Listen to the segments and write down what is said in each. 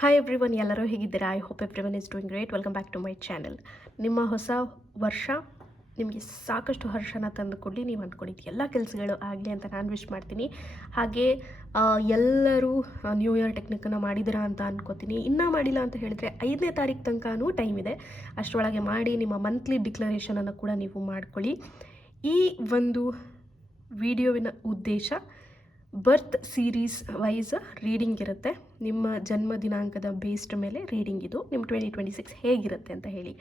Hi everyone, ಎಲ್ಲರೂ ಹೇಗಿದ್ದೀರಾ? I hope everyone is doing great. Welcome back to my channel. ನಿಮ್ಮ ಹೊಸ ವರ್ಷ ನಿಮಗೆ ಸಾಕಷ್ಟು ಹರ್ಷನ ತಂದು ಕೊಡಲಿ, ನೀವು ಅಂದ್ಕೊಂಡಿದ್ದು ಎಲ್ಲ ಕೆಲಸಗಳು ಆಗಲಿ ಅಂತ ನಾನು ವಿಶ್ ಮಾಡ್ತೀನಿ. ಹಾಗೆ ಎಲ್ಲರೂ ನ್ಯೂ ಇಯರ್ ಟೆಕ್ನಿಕನ್ನು ಮಾಡಿದ್ದೀರಾ ಅಂತ ಅನ್ಕೋತೀನಿ. ಇನ್ನೂ ಮಾಡಿಲ್ಲ ಅಂತ ಹೇಳಿದರೆ 5ನೇ ತಾರೀಕು ತನಕನೂ ಟೈಮ್ ಇದೆ. ಅಷ್ಟರೊಳಗೆ ಮಾಡಿ ನಿಮ್ಮ ಮಂತ್ಲಿ ಡಿಕ್ಲರೇಷನನ್ನು ಕೂಡ ನೀವು ಮಾಡ್ಕೊಳ್ಳಿ. ಈ ಒಂದು ವಿಡಿಯೋವಿನ ಉದ್ದೇಶ ಬರ್ತ್ ಸೀರೀಸ್ ವೈಸ್ ರೀಡಿಂಗ್ ಇರುತ್ತೆ. ನಿಮ್ಮ ಜನ್ಮ ದಿನಾಂಕದ ಬೇಸ್ಡ್ ಮೇಲೆ ರೀಡಿಂಗ್ ಇದು. ನಿಮ್ಮ 2026 ಹೇಗಿರುತ್ತೆ ಅಂತ ಹೇಳಿ.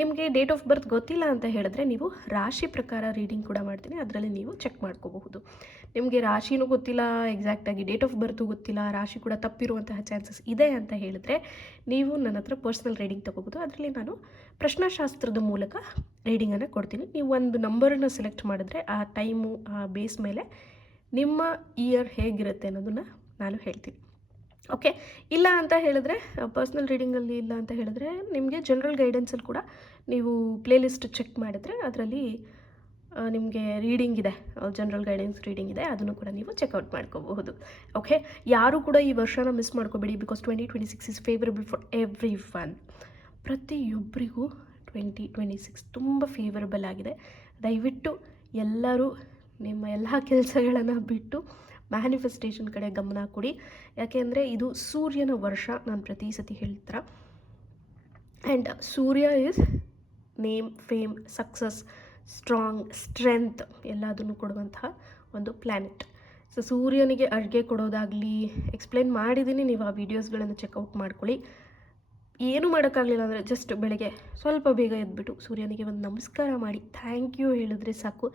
ನಿಮಗೆ ಡೇಟ್ ಆಫ್ ಬರ್ತ್ ಗೊತ್ತಿಲ್ಲ ಅಂತ ಹೇಳಿದ್ರೆ ನೀವು ರಾಶಿ ಪ್ರಕಾರ ರೀಡಿಂಗ್ ಕೂಡ ಮಾಡ್ತೀನಿ, ಅದರಲ್ಲಿ ನೀವು ಚೆಕ್ ಮಾಡ್ಕೋಬಹುದು. ನಿಮಗೆ ರಾಶಿನೂ ಗೊತ್ತಿಲ್ಲ, ಎಕ್ಸಾಕ್ಟಾಗಿ ಡೇಟ್ ಆಫ್ ಬರ್ತು ಗೊತ್ತಿಲ್ಲ, ರಾಶಿ ಕೂಡ ತಪ್ಪಿರುವಂತಹ ಚಾನ್ಸಸ್ ಇದೆ ಅಂತ ಹೇಳಿದ್ರೆ ನೀವು ನನ್ನ ಹತ್ರ ಪರ್ಸ್ನಲ್ ರೀಡಿಂಗ್ ತೊಗೋಬೋದು. ಅದರಲ್ಲಿ ನಾನು ಪ್ರಶ್ನಾಶಾಸ್ತ್ರದ ಮೂಲಕ ರೀಡಿಂಗನ್ನು ಕೊಡ್ತೀನಿ. ನೀವು ಒಂದು ನಂಬರನ್ನು ಸೆಲೆಕ್ಟ್ ಮಾಡಿದ್ರೆ ಆ ಟೈಮು ಆ ಬೇಸ್ ಮೇಲೆ ನಿಮ್ಮ ಇಯರ್ ಹೇಗಿರುತ್ತೆ ಅನ್ನೋದನ್ನು ನಾನು ಹೇಳ್ತೀನಿ. ಓಕೆ, ಇಲ್ಲ ಅಂತ ಹೇಳಿದ್ರೆ ಪರ್ಸ್ನಲ್ ರೀಡಿಂಗಲ್ಲಿ ಇಲ್ಲ ಅಂತ ಹೇಳಿದ್ರೆ ನಿಮಗೆ ಜನರಲ್ ಗೈಡೆನ್ಸಲ್ಲಿ ಕೂಡ ನೀವು ಪ್ಲೇಲಿಸ್ಟ್ ಚೆಕ್ ಮಾಡಿದ್ರೆ ಅದರಲ್ಲಿ ನಿಮಗೆ ರೀಡಿಂಗ್ ಇದೆ, ಜನರಲ್ ಗೈಡೆನ್ಸ್ ರೀಡಿಂಗ್ ಇದೆ, ಅದನ್ನು ಕೂಡ ನೀವು ಚೆಕ್ಔಟ್ ಮಾಡ್ಕೋಬಹುದು. ಓಕೆ, ಯಾರು ಕೂಡ ಈ ವರ್ಷನ ಮಿಸ್ ಮಾಡ್ಕೋಬೇಡಿ, because 2026 is favourable for every one. ಪ್ರತಿಯೊಬ್ಬರಿಗೂ 2026 ತುಂಬ ಫೇವರಬಲ್ ಆಗಿದೆ. ದಯವಿಟ್ಟು ಎಲ್ಲರೂ ನಿಮ್ಮ ಎಲ್ಲ ಕೆಲಸಗಳನ್ನು ಬಿಟ್ಟು ಮ್ಯಾನಿಫೆಸ್ಟೇಷನ್ ಕಡೆ ಗಮನ ಕೊಡಿ. ಯಾಕೆಂದರೆ ಇದು ಸೂರ್ಯನ ವರ್ಷ, ನಾನು ಪ್ರತಿ ಸತಿ ಹೇಳ್ತಾರೆ. And Surya is name, fame, success, strong, strength ಎಲ್ಲದನ್ನು ಕೊಡುವಂತಹ ಒಂದು ಪ್ಲ್ಯಾನೆಟ್. ಸೊ ಸೂರ್ಯನಿಗೆ ಅಡುಗೆ ಕೊಡೋದಾಗಲಿ ಎಕ್ಸ್ಪ್ಲೇನ್ ಮಾಡಿದ್ದೀನಿ, ನೀವು ಆ ವೀಡಿಯೋಸ್ಗಳನ್ನು ಚೆಕ್ಔಟ್ ಮಾಡ್ಕೊಳ್ಳಿ. ಏನೂ ಮಾಡೋಕ್ಕಾಗಲಿಲ್ಲ ಅಂದರೆ ಜಸ್ಟ್ ಬೆಳಗ್ಗೆ ಸ್ವಲ್ಪ ಬೇಗ ಎದ್ಬಿಟ್ಟು ಸೂರ್ಯನಿಗೆ ಒಂದು ನಮಸ್ಕಾರ ಮಾಡಿ ಥ್ಯಾಂಕ್ ಯು ಹೇಳಿದ್ರೆ ಸಾಕು,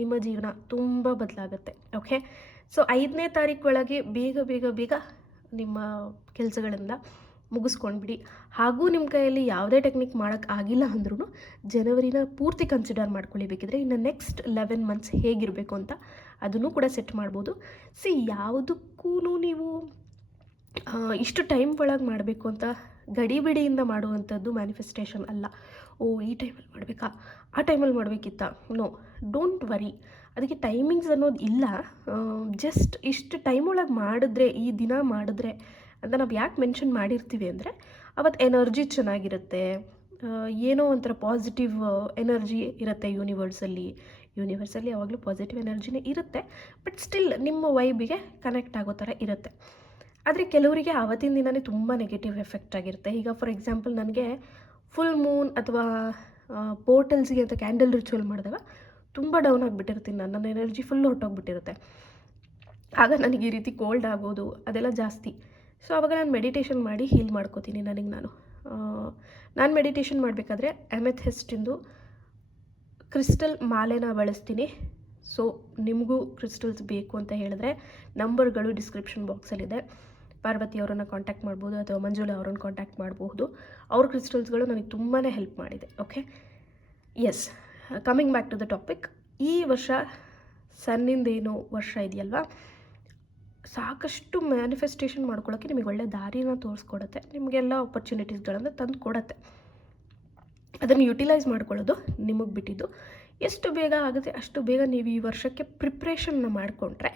ನಿಮ್ಮ ಜೀವನ ತುಂಬ ಬದಲಾಗುತ್ತೆ. ಓಕೆ, ಸೊ 5ನೇ ತಾರೀಕು ಒಳಗೆ ಬೇಗ ಬೇಗ ಬೇಗ ನಿಮ್ಮ ಕೆಲಸಗಳಿಂದ ಮುಗಿಸ್ಕೊಂಡ್ಬಿಡಿ. ಹಾಗೂ ನಿಮ್ಮ ಕೈಯಲ್ಲಿ ಯಾವುದೇ ಟೆಕ್ನಿಕ್ ಮಾಡೋಕ್ಕೆ ಆಗಿಲ್ಲ ಅಂದ್ರೂ ಜನವರಿನ ಪೂರ್ತಿ ಕನ್ಸಿಡರ್ ಮಾಡ್ಕೊಳ್ಳಿ. ಬೇಕಿದ್ರೆ ಇನ್ನು ನೆಕ್ಸ್ಟ್ 11 ಮಂತ್ಸ್ ಹೇಗಿರಬೇಕು ಅಂತ ಅದನ್ನು ಕೂಡ ಸೆಟ್ ಮಾಡ್ಬೋದು. ಯಾವುದಕ್ಕೂ ನೀವು ಇಷ್ಟು ಟೈಮ್ ಒಳಗೆ ಮಾಡಬೇಕು ಅಂತ ಗಡಿಬಿಡಿಯಿಂದ ಮಾಡುವಂಥದ್ದು ಮ್ಯಾನಿಫೆಸ್ಟೇಷನ್ ಅಲ್ಲ. ಈ ಟೈಮಲ್ಲಿ ಮಾಡಬೇಕಾ, ಆ ಟೈಮಲ್ಲಿ ಮಾಡಬೇಕಿತ್ತ, ನೋ, ಡೋಂಟ್ ವರಿ. ಅದಕ್ಕೆ ಟೈಮಿಂಗ್ಸ್ ಅನ್ನೋದು ಇಲ್ಲ. ಜಸ್ಟ್ ಇಷ್ಟು ಟೈಮ್ ಒಳಗೆ ಮಾಡಿದ್ರೆ, ಈ ದಿನ ಮಾಡಿದ್ರೆ ಅಂತ ನಾವು ಯಾಕೆ ಮೆನ್ಷನ್ ಮಾಡಿರ್ತೀವಿ ಅಂದರೆ ಅವತ್ತು ಎನರ್ಜಿ ಚೆನ್ನಾಗಿರುತ್ತೆ, ಏನೋ ಒಂಥರ ಪಾಸಿಟಿವ್ ಎನರ್ಜಿ ಇರುತ್ತೆ ಯೂನಿವರ್ಸಲ್ಲಿ ಯಾವಾಗಲೂ ಪಾಸಿಟಿವ್ ಎನರ್ಜಿನೇ ಇರುತ್ತೆ. ಬಟ್ ಸ್ಟಿಲ್ ನಿಮ್ಮ ವೈಬಿಗೆ ಕನೆಕ್ಟ್ ಆಗೋ ಥರ ಇರುತ್ತೆ. ಆದರೆ ಕೆಲವರಿಗೆ ಆವತ್ತಿನ ದಿನವೇ ತುಂಬ ನೆಗೆಟಿವ್ ಎಫೆಕ್ಟ್ ಆಗಿರುತ್ತೆ. ಈಗ ಫಾರ್ ಎಕ್ಸಾಂಪಲ್ ನನಗೆ ಫುಲ್ ಮೂನ್ ಅಥವಾ ಪೋರ್ಟಲ್ಸ್ಗೆ ಅಂತ ಕ್ಯಾಂಡಲ್ ರಿಚುವಲ್ ಮಾಡಿದಾಗ ತುಂಬ ಡೌನ್ ಆಗಿಬಿಟ್ಟಿರ್ತೀನಿ, ನನ್ನ ಎನರ್ಜಿ ಫುಲ್ ಹೊರಟೋಗ್ಬಿಟ್ಟಿರುತ್ತೆ. ಆಗ ನನಗೆ ಈ ರೀತಿ ಕೋಲ್ಡ್ ಆಗೋದು ಅದೆಲ್ಲ ಜಾಸ್ತಿ. ಸೊ ಆವಾಗ ನಾನು ಮೆಡಿಟೇಷನ್ ಮಾಡಿ ಹೀಲ್ ಮಾಡ್ಕೋತೀನಿ. ನಾನು ಮೆಡಿಟೇಷನ್ ಮಾಡಬೇಕಾದ್ರೆ ಅಮೆಥೆಸ್ಟಿಂದು ಕ್ರಿಸ್ಟಲ್ ಮಾಲೆನ ಬಳಸ್ತೀನಿ. ಸೊ ನಿಮಗೂ ಕ್ರಿಸ್ಟಲ್ಸ್ ಬೇಕು ಅಂತ ಹೇಳಿದ್ರೆ ನಂಬರ್ಗಳು ಡಿಸ್ಕ್ರಿಪ್ಷನ್ ಬಾಕ್ಸಲ್ಲಿದೆ. ಪಾರ್ವತಿ ಅವರನ್ನು ಕಾಂಟ್ಯಾಕ್ಟ್ ಮಾಡ್ಬೋದು ಅಥವಾ ಮಂಜುಳಾ ಅವರನ್ನು ಕಾಂಟ್ಯಾಕ್ಟ್ ಮಾಡಬಹುದು. ಅವ್ರ ಕ್ರಿಸ್ಟಲ್ಸ್ಗಳು ನನಗೆ ತುಂಬಾ ಹೆಲ್ಪ್ ಮಾಡಿದೆ. Okay, yes, coming back to the topic. ಈ ವರ್ಷ ಸನ್ನಿಂದೇನು ವರ್ಷ ಇದೆಯಲ್ವಾ, ಸಾಕಷ್ಟು ಮ್ಯಾನಿಫೆಸ್ಟೇಷನ್ ಮಾಡ್ಕೊಳ್ಳೋಕ್ಕೆ ನಿಮಗೆ ಒಳ್ಳೆ ದಾರಿನ ತೋರಿಸ್ಕೊಡುತ್ತೆ, ನಿಮಗೆಲ್ಲ ಆಪರ್ಚುನಿಟೀಸ್ಗಳನ್ನು ತಂದು ಕೊಡುತ್ತೆ. ಅದನ್ನು ಯುಟಿಲೈಸ್ ಮಾಡ್ಕೊಳ್ಳೋದು ನಿಮಗೆ ಬಿಟ್ಟಿದ್ದು. ಎಷ್ಟು ಬೇಗ ಆಗುತ್ತೆ ಅಷ್ಟು ಬೇಗ ನೀವು ಈ ವರ್ಷಕ್ಕೆ ಪ್ರಿಪ್ರೇಷನ್ನ ಮಾಡಿಕೊಂಡ್ರೆ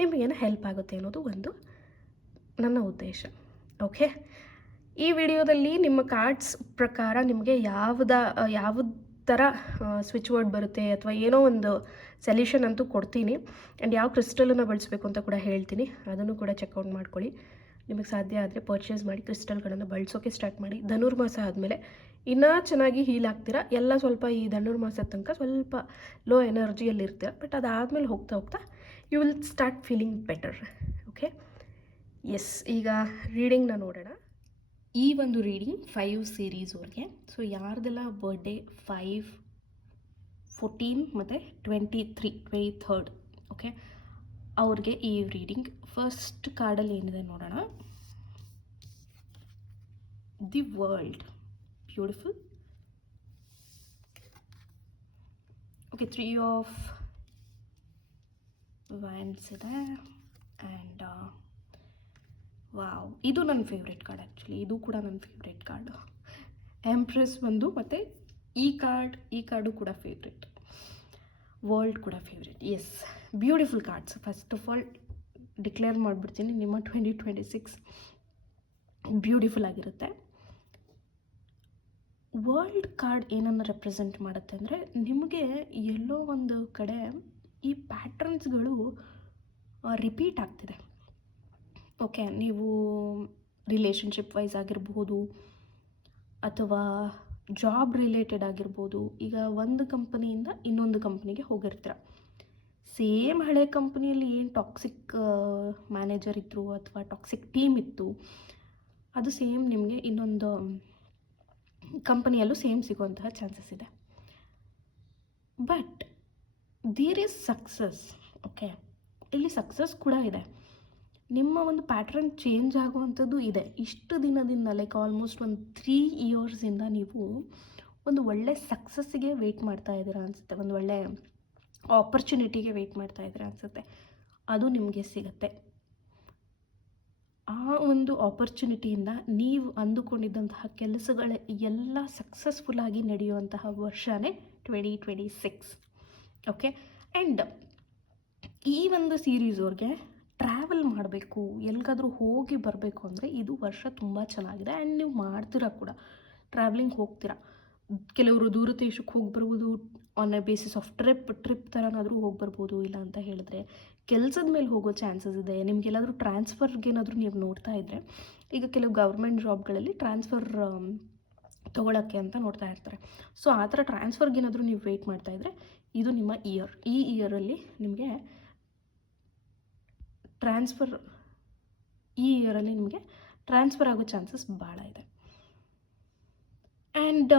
ನಿಮಗೇನು ಹೆಲ್ಪ್ ಆಗುತ್ತೆ ಅನ್ನೋದು ಒಂದು ನನ್ನ ಉದ್ದೇಶ. ಓಕೆ, ಈ ವಿಡಿಯೋದಲ್ಲಿ ನಿಮ್ಮ ಕಾರ್ಡ್ಸ್ ಪ್ರಕಾರ ನಿಮಗೆ ಯಾವ ಥರ ಸ್ವಿಚ್ ವರ್ಡ್ ಬರುತ್ತೆ ಅಥವಾ ಏನೋ ಒಂದು ಸೊಲ್ಯೂಷನ್ ಅಂತೂ ಕೊಡ್ತೀನಿ. ಆ್ಯಂಡ್ ಯಾವ ಕ್ರಿಸ್ಟಲನ್ನು ಬಳಸಬೇಕು ಅಂತ ಕೂಡ ಹೇಳ್ತೀನಿ, ಅದನ್ನು ಕೂಡ ಚೆಕ್ಔಟ್ ಮಾಡ್ಕೊಳ್ಳಿ. ನಿಮಗೆ ಸಾಧ್ಯ ಆದರೆ ಪರ್ಚೇಸ್ ಮಾಡಿ ಕ್ರಿಸ್ಟಲ್ಗಳನ್ನು ಬಳಸೋಕ್ಕೆ ಸ್ಟಾರ್ಟ್ ಮಾಡಿ. ಧನುರ್ಮಾಸ ಆದಮೇಲೆ ಇನ್ನೂ ಚೆನ್ನಾಗಿ ಹೀಲ್ ಆಗ್ತೀರಾ. ಎಲ್ಲ ಸ್ವಲ್ಪ ಈ ಧನುರ್ಮಾಸದ ತನಕ ಸ್ವಲ್ಪ ಲೋ ಎನರ್ಜಿಯಲ್ಲಿ ಇರ್ತೀರ, ಬಟ್ ಅದಾದಮೇಲೆ ಹೋಗ್ತಾ ಹೋಗ್ತಾ you will start feeling better. Okay, yes, ಈಗ ರೀಡಿಂಗ್ನ ನೋಡೋಣ. ಈ ಒಂದು ರೀಡಿಂಗ್ 5 ಸೀರೀಸ್ವರೆಗೆ. ಸೊ ಯಾರ್ದೆಲ್ಲ ಬರ್ಡೇ 5, 14 ಮತ್ತು 23, ಓಕೆ, ಅವ್ರಿಗೆ ಈ ರೀಡಿಂಗ್. ಫಸ್ಟ್ ಕಾರ್ಡಲ್ಲಿ ಏನಿದೆ ನೋಡೋಣ. The world, beautiful. Okay, 3 of wands ಇದೆ. ಆ್ಯಂಡ್ ವಾವ್, ಇದು ನನ್ನ ಫೇವ್ರೆಟ್ ಕಾರ್ಡ್. ಆ್ಯಕ್ಚುಲಿ ಇದು ಕೂಡ ನನ್ನ ಫೇವ್ರೆಟ್ ಕಾರ್ಡು. ಎಂಪ್ರೆಸ್ ಒಂದು, ಮತ್ತು ಈ ಕಾರ್ಡು ಕೂಡ ಫೇವ್ರೆಟ್. ವರ್ಲ್ಡ್ ಕೂಡ favourite. Yes, beautiful cards. First of all declare ಮಾಡಿಬಿಡ್ತೀನಿ, ನಿಮ್ಮ 2026 ಬ್ಯೂಟಿಫುಲ್ ಆಗಿರುತ್ತೆ. ವರ್ಲ್ಡ್ ಕಾರ್ಡ್ ಏನನ್ನು ರೆಪ್ರೆಸೆಂಟ್ ಮಾಡುತ್ತೆ ಅಂದರೆ, ನಿಮಗೆ ಎಲ್ಲೋ ಒಂದು ಕಡೆ ಈ ಪ್ಯಾಟ್ರನ್ಸ್ಗಳು ರಿಪೀಟ್ ಆಗ್ತಿದೆ. ಓಕೆ, ನೀವು ರಿಲೇಷನ್ಶಿಪ್ ವೈಸ್ ಆಗಿರಬಹುದು ಅಥವಾ ಜಾಬ್ ರಿಲೇಟೆಡ್ ಆಗಿರ್ಬೋದು. ಈಗ ಒಂದು ಕಂಪನಿಯಿಂದ ಇನ್ನೊಂದು ಕಂಪ್ನಿಗೆ ಹೋಗಿರ್ತೀರ. ಸೇಮ್ ಹಳೆ ಕಂಪ್ನಿಯಲ್ಲಿ ಏನು ಟಾಕ್ಸಿಕ್ ಮ್ಯಾನೇಜರ್ ಇದ್ದರು ಅಥವಾ ಟಾಕ್ಸಿಕ್ ಟೀಮ್ ಇತ್ತು, ಅದು ಸೇಮ್ ನಿಮಗೆ ಇನ್ನೊಂದು ಕಂಪನಿಯಲ್ಲೂ ಸೇಮ್ ಸಿಗುವಂತಹ ಚಾನ್ಸಸ್ ಇದೆ. But there is success. Okay, ಇಲ್ಲಿ ಸಕ್ಸಸ್ ಕೂಡ ಇದೆ. ನಿಮ್ಮ ಒಂದು ಪ್ಯಾಟ್ರನ್ ಚೇಂಜ್ ಆಗುವಂಥದ್ದು ಇದೆ. ಇಷ್ಟು ದಿನದಿಂದ ಲೈಕ್ ಆಲ್ಮೋಸ್ಟ್ ಒಂದು 3 ಇಯರ್ಸಿಂದ ನೀವು ಒಂದು ಒಳ್ಳೆ ಸಕ್ಸಸ್ಸಿಗೆ ವೆಯ್ಟ್ ಮಾಡ್ತಾ ಇದ್ದೀರಾ ಅನಿಸುತ್ತೆ. ಒಂದು ಒಳ್ಳೆ ಆಪರ್ಚುನಿಟಿಗೆ ವೆಯ್ಟ್ ಮಾಡ್ತಾ ಇದ್ದೀರಾ ಅನಿಸುತ್ತೆ. ಅದು ನಿಮಗೆ ಸಿಗುತ್ತೆ. ಆ ಒಂದು ಆಪರ್ಚುನಿಟಿಯಿಂದ ನೀವು ಅಂದುಕೊಂಡಿದ್ದಂತಹ ಕೆಲಸಗಳ ಎಲ್ಲ ಸಕ್ಸಸ್ಫುಲ್ಲಾಗಿ ನಡೆಯುವಂತಹ ವರ್ಷನೇ 2026. ಓಕೆ, ಆ್ಯಂಡ್ ಈ ಒಂದು ಸೀರೀಸವ್ರಿಗೆ ಟ್ರಾವೆಲ್ ಮಾಡಬೇಕು, ಎಲ್ಲಿಗಾದರೂ ಹೋಗಿ ಬರಬೇಕು ಅಂದರೆ ಇದು ವರ್ಷ ತುಂಬ ಚೆನ್ನಾಗಿದೆ. ಆ್ಯಂಡ್ ನೀವು ಮಾಡ್ತೀರಾ ಕೂಡ, ಟ್ರಾವೆಲಿಂಗ್ ಹೋಗ್ತೀರಾ. ಕೆಲವರು ದೂರ ದೇಶಕ್ಕೆ ಹೋಗಿ ಬರ್ಬೋದು, on a basis of trip ಥರನಾದರೂ ಹೋಗಿ ಬರ್ಬೋದು. ಇಲ್ಲ ಅಂತ ಹೇಳಿದ್ರೆ ಕೆಲಸದ ಮೇಲೆ ಹೋಗೋ ಚಾನ್ಸಸ್ ಇದೆ. ನಿಮಗೆಲ್ಲಾದರೂ ಟ್ರಾನ್ಸ್ಫರ್ಗೇನಾದರೂ ನೀವು ನೋಡ್ತಾ ಇದ್ದರೆ, ಈಗ ಕೆಲವು ಗೌರ್ಮೆಂಟ್ ಜಾಬ್ಗಳಲ್ಲಿ ಟ್ರಾನ್ಸ್ಫರ್ ತೊಗೊಳಕ್ಕೆ ಅಂತ ನೋಡ್ತಾ ಇರ್ತಾರೆ. ಸೊ ಆ ಥರ ಟ್ರಾನ್ಸ್ಫರ್ಗೇನಾದರೂ ನೀವು ವೆಯ್ಟ್ ಮಾಡ್ತಾಯಿದ್ರೆ ಇದು ನಿಮ್ಮ ಇಯರ್. ಈ ಇಯರಲ್ಲಿ ನಿಮಗೆ ಈ ಇಯರಲ್ಲಿ ನಿಮಗೆ ಟ್ರಾನ್ಸ್ಫರ್ ಆಗೋ ಚಾನ್ಸಸ್ ಭಾಳ ಇದೆ. ಆ್ಯಂಡ್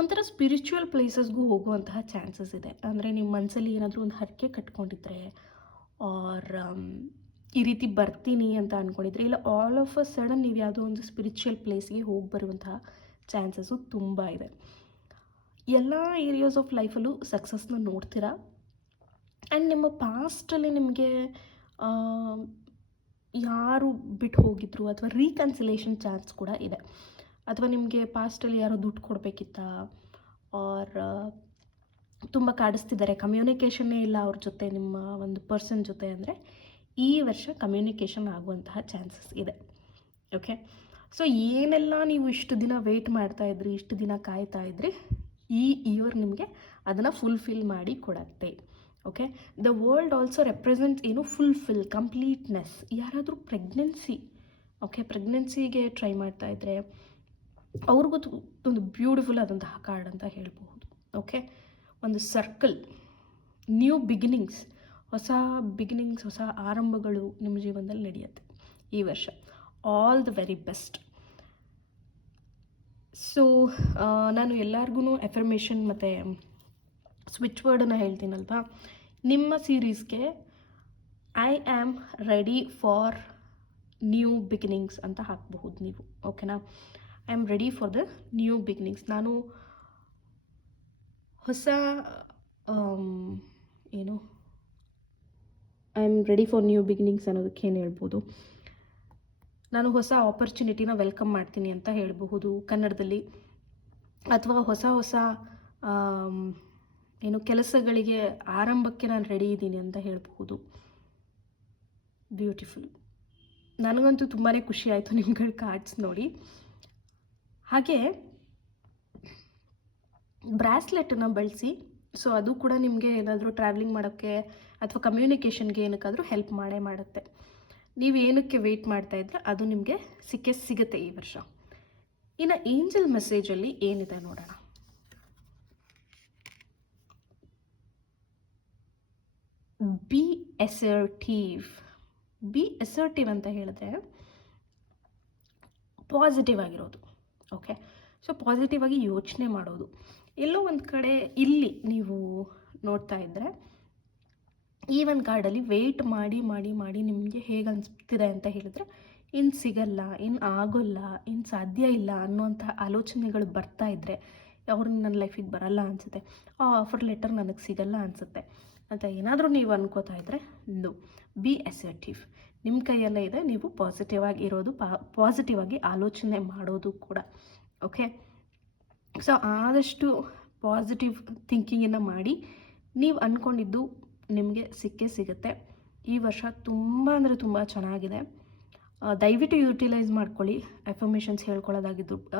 ಒಂಥರ ಸ್ಪಿರಿಚುವಲ್ ಪ್ಲೇಸಸ್ಗೂ ಹೋಗುವಂತಹ ಚಾನ್ಸಸ್ ಇದೆ. ಅಂದರೆ ನಿಮ್ಮ ಮನಸ್ಸಲ್ಲಿ ಏನಾದರೂ ಒಂದು ಹರಕೆ ಕಟ್ಕೊಂಡಿದ್ರೆ ಆರ್ ಈ ರೀತಿ ಬರ್ತೀನಿ ಅಂತ ಅಂದ್ಕೊಂಡಿದ್ರೆ, ಇಲ್ಲ ಆಲ್ ಆಫ್ ಅ ಸಡನ್ ನೀವು ಯಾವುದೋ ಒಂದು ಸ್ಪಿರಿಚುವಲ್ ಪ್ಲೇಸ್ಗೆ ಹೋಗಿ ಬರುವಂತಹ ಚಾನ್ಸಸ್ಸು ತುಂಬ ಇದೆ. ಎಲ್ಲ ಏರಿಯಾಸ್ ಆಫ್ ಲೈಫಲ್ಲೂ ಸಕ್ಸಸ್ನ ನೋಡ್ತೀರಾ. ಆ್ಯಂಡ್ ನಿಮ್ಮ ಪಾಸ್ಟಲ್ಲಿ ನಿಮಗೆ ಯಾರು ಬಿಟ್ಟು ಹೋಗಿದ್ರು ಅಥವಾ ರೀಕನ್ಸಿಲೇಷನ್ ಚಾನ್ಸ್ ಕೂಡ ಇದೆ. ಅಥವಾ ನಿಮಗೆ ಪಾಸ್ಟಲ್ಲಿ ಯಾರೋ ದುಡ್ಡು ಕೊಡಬೇಕಿತ್ತ, ಆರ್ ತುಂಬ ಕಾಡಿಸ್ತಿದ್ದಾರೆ, ಕಮ್ಯುನಿಕೇಷನ್ನೇ ಇಲ್ಲ ಅವ್ರ ಜೊತೆ, ನಿಮ್ಮ ಒಂದು ಪರ್ಸನ್ ಜೊತೆ, ಅಂದರೆ ಈ ವರ್ಷ ಕಮ್ಯುನಿಕೇಷನ್ ಆಗುವಂತಹ ಚಾನ್ಸಸ್ ಇದೆ. ಓಕೆ, ಸೊ ಏನೆಲ್ಲ ನೀವು ಇಷ್ಟು ದಿನ ವೆಯ್ಟ್ ಮಾಡ್ತಾಯಿದ್ರಿ, ಇಷ್ಟು ದಿನ ಕಾಯ್ತಾ ಇದ್ರಿ, ಈ ಇಯರ್ ನಿಮಗೆ ಅದನ್ನು ಫುಲ್ಫಿಲ್ ಮಾಡಿ ಕೊಡತ್ತೆ. Okay, the world also represents fulfil, completeness. ಯಾರಾದರೂ ಪ್ರೆಗ್ನೆನ್ಸಿಗೆ ಟ್ರೈ ಮಾಡ್ತಾಯಿದ್ರೆ ಅವ್ರಿಗೂ ಒಂದು ಬ್ಯೂಟಿಫುಲ್ ಆದಂತಹ ಕಾರ್ಡ್ ಅಂತ ಹೇಳ್ಬಹುದು. ಓಕೆ, ಒಂದು ಸರ್ಕಲ್, ನ್ಯೂ ಬಿಗಿನಿಂಗ್ಸ್, ಹೊಸ ಆರಂಭಗಳು ನಿಮ್ಮ ಜೀವನದಲ್ಲಿ ನಡೆಯುತ್ತೆ ಈ ವರ್ಷ. All the very best. So ನಾನು ಎಲ್ಲರಿಗೂ ಎಫರ್ಮೇಷನ್ ಮತ್ತು ಸ್ವಿಚ್ ವರ್ಡನ್ನು ಹೇಳ್ತೀನಲ್ವಾ, ನಿಮ್ಮ ಸೀರೀಸ್ಗೆ I am ready for new beginnings ಅಂತ ಹಾಕಬಹುದು ನೀವು. ಓಕೆನಾ, I am ready for the new beginnings. ನಾನು ಹೊಸ I am ready for new beginnings ಅನ್ನೋದಕ್ಕೆ ಏನು ಹೇಳ್ಬೋದು, ನಾನು ಹೊಸ ಆಪರ್ಚುನಿಟಿನ ವೆಲ್ಕಮ್ ಮಾಡ್ತೀನಿ ಅಂತ ಹೇಳಬಹುದು ಕನ್ನಡದಲ್ಲಿ. ಅಥವಾ ಹೊಸ ಕೆಲಸಗಳಿಗೆ ಆರಂಭಕ್ಕೆ ನಾನು ರೆಡಿ ಇದ್ದೀನಿ ಅಂತ ಹೇಳಬಹುದು. ಬ್ಯೂಟಿಫುಲ್. ನನಗಂತೂ ತುಂಬಾ ಖುಷಿ ಆಯಿತು ನಿಮ್ಗಳ ಕಾರ್ಡ್ಸ್ ನೋಡಿ. ಹಾಗೆ ಬ್ರಾಸ್ಲೆಟನ್ನು ಬಳಸಿ. ಸೊ ಅದು ಕೂಡ ನಿಮಗೆ ಏನಾದರೂ ಟ್ರಾವೆಲಿಂಗ್ ಮಾಡೋಕ್ಕೆ ಅಥವಾ ಕಮ್ಯುನಿಕೇಷನ್ಗೆ ಏನಕ್ಕಾದರೂ ಹೆಲ್ಪ್ ಮಾಡುತ್ತೆ. ನೀವು ಏನಕ್ಕೆ ವೆಯ್ಟ್ ಮಾಡ್ತಾಯಿದ್ರೆ ಅದು ನಿಮಗೆ ಸಿಗುತ್ತೆ ಈ ವರ್ಷ. ಇನ್ನು ಏಂಜಲ್ ಮೆಸೇಜಲ್ಲಿ ಏನಿದೆ ನೋಡೋಣ. ಬಿ ಅಸರ್ಟಿವ್ ಅಂತ ಹೇಳಿದ್ರೆ ಪಾಸಿಟಿವ್ ಆಗಿರೋದು. ಓಕೆ, ಸೊ ಪಾಸಿಟಿವ್ ಆಗಿ ಯೋಚನೆ ಮಾಡೋದು. ಎಲ್ಲೋ ಒಂದು ಕಡೆ ಇಲ್ಲಿ ನೀವು ನೋಡ್ತಾ ಇದ್ದರೆ ಈ ಒಂದು ಕಾರ್ಡಲ್ಲಿ ವೆಯ್ಟ್ ಮಾಡಿ ಮಾಡಿ ಮಾಡಿ ನಿಮಗೆ ಹೇಗೆ ಅನಿಸ್ತಿದೆ ಅಂತ ಹೇಳಿದ್ರೆ, ಇನ್ನು ಸಿಗಲ್ಲ, ಇನ್ನು ಆಗೋಲ್ಲ, ಇನ್ನು ಸಾಧ್ಯ ಇಲ್ಲ ಅನ್ನುವಂಥ ಆಲೋಚನೆಗಳು ಬರ್ತಾ ಇದ್ದರೆ, ಅವ್ರು ನನ್ನ ಲೈಫಿಗೆ ಬರಲ್ಲ ಅನಿಸುತ್ತೆ, ಆ ಆಫರ್ ಲೆಟರ್ ನನಗೆ ಸಿಗಲ್ಲ ಅನಿಸುತ್ತೆ ಅಂತ ಏನಾದರೂ ನೀವು ಅನ್ಕೋತಾ ಇದ್ದರೆ, ನೋ, ಬಿ ಅಸರ್ಟಿವ್. ನಿಮ್ಮ ಕೈಯಲ್ಲೇ ಇದೆ. ನೀವು ಪಾಸಿಟಿವ್ ಆಗಿ ಇರೋದು, ಪಾಸಿಟಿವ್ ಆಗಿ ಆಲೋಚನೆ ಮಾಡೋದು ಕೂಡ. ಓಕೆ, ಸೊ ಆದಷ್ಟು ಪಾಸಿಟಿವ್ ಥಿಂಕಿಂಗನ್ನು ಮಾಡಿ ನೀವು ಅಂದ್ಕೊಂಡಿದ್ದು ನಿಮಗೆ ಸಿಗುತ್ತೆ. ಈ ವರ್ಷ ತುಂಬ ಅಂದರೆ ತುಂಬ ಚೆನ್ನಾಗಿದೆ. ದಯವಿಟ್ಟು ಯೂಟಿಲೈಸ್ ಮಾಡ್ಕೊಳ್ಳಿ. ಅಫರ್ಮೇಷನ್ಸ್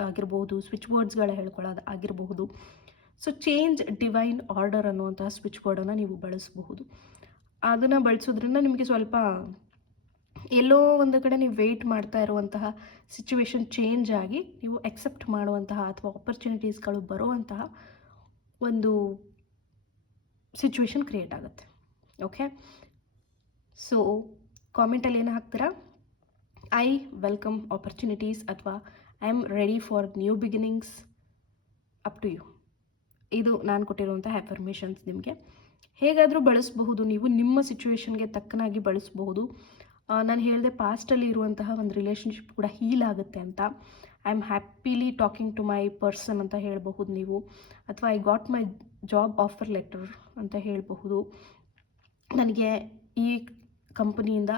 ಆಗಿರ್ಬೋದು, ಸ್ವಿಚ್ ವರ್ಡ್ಸ್ಗಳ ಆಗಿರಬಹುದು. ಸೊ ಚೇಂಜ್ ಡಿವೈನ್ ಆರ್ಡರ್ ಅನ್ನುವಂತಹ ಸ್ವಿಚ್ ವರ್ಡನ್ನು ನೀವು ಬಳಸಬಹುದು. ಅದನ್ನು ಬಳಸೋದ್ರಿಂದ ನಿಮಗೆ ಸ್ವಲ್ಪ ಎಲ್ಲೋ ಒಂದು ಕಡೆ ನೀವು ವೆಯ್ಟ್ ಮಾಡ್ತಾ ಇರುವಂತಹ ಸಿಚುವೇಶನ್ ಚೇಂಜ್ ಆಗಿ ನೀವು ಎಕ್ಸೆಪ್ಟ್ ಮಾಡುವಂತಹ ಅಥವಾ ಆಪರ್ಚುನಿಟೀಸ್ಗಳು ಬರುವಂತಹ ಒಂದು ಸಿಚುವೇಶನ್ ಕ್ರಿಯೇಟ್ ಆಗುತ್ತೆ. ಓಕೆ, ಸೊ ಕಾಮೆಂಟಲ್ಲಿ ಏನು ಹಾಕ್ತೀರಾ? ಐ ವೆಲ್ಕಮ್ ಆಪರ್ಚುನಿಟೀಸ್ ಅಥವಾ I am ready for new beginnings. Up to you. ಇದು ನಾನು ಕೊಟ್ಟಿರುವಂಥ ಅಫರ್ಮೇಷನ್ಸ್. ನಿಮಗೆ ಹೇಗಾದರೂ ಬಳಸಬಹುದು, ನೀವು ನಿಮ್ಮ ಸಿಚುವೇಶನ್ಗೆ ತಕ್ಕನಾಗಿ ಬಳಸಬಹುದು. ನಾನು ಹೇಳಿದೆ ಪಾಸ್ಟಲ್ಲಿ ಇರುವಂತಹ ಒಂದು ರಿಲೇಷನ್ಶಿಪ್ ಕೂಡ ಹೀಲ್ ಆಗುತ್ತೆ ಅಂತ. I am happily talking to my person ಅಂತ ಹೇಳಬಹುದು ನೀವು, ಅಥವಾ I got my job offer letter ಅಂತ ಹೇಳಬಹುದು. ನನಗೆ ಈ ಕಂಪನಿಯಿಂದ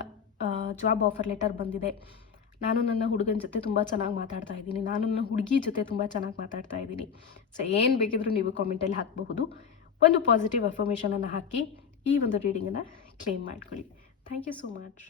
ಜಾಬ್ ಆಫರ್ ಲೆಟರ್ ಬಂದಿದೆ. ನಾನು ನನ್ನ ಹುಡುಗನ ಜೊತೆ ತುಂಬ ಚೆನ್ನಾಗಿ ಮಾತಾಡ್ತಾ ಇದ್ದೀನಿ, ನಾನು ನನ್ನ ಹುಡುಗಿ ಜೊತೆ ತುಂಬ ಚೆನ್ನಾಗಿ ಮಾತಾಡ್ತಾ ಇದ್ದೀನಿ. ಸೊ ಏನು ಬೇಕಿದ್ರೂ ನೀವು ಕಾಮೆಂಟಲ್ಲಿ ಹಾಕಬಹುದು. ಒಂದು ಪಾಸಿಟಿವ್ ಅಫರ್ಮೇಷನನ್ನು ಹಾಕಿ ಈ ಒಂದು ರೀಡಿಂಗನ್ನು ಕ್ಲೇಮ್ ಮಾಡ್ಕೊಳ್ಳಿ. Thank you so much.